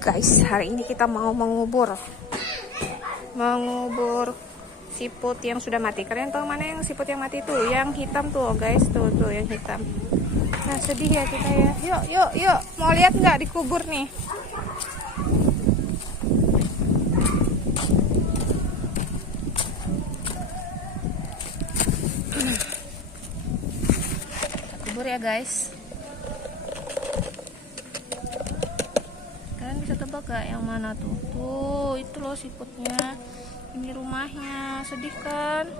Guys, hari ini kita mau mengubur siput yang sudah mati. Kalian tahu mana yang siput yang mati tuh? Yang hitam tuh, guys. Tuh yang hitam. Nah, sedih ya kita ya. Yuk. Mau lihat nggak dikubur nih? Kubur ya, guys. Kalian bisa tebak gak yang mana tuh? Tuh, itu loh siputnya. Ini rumahnya. Sedih kan?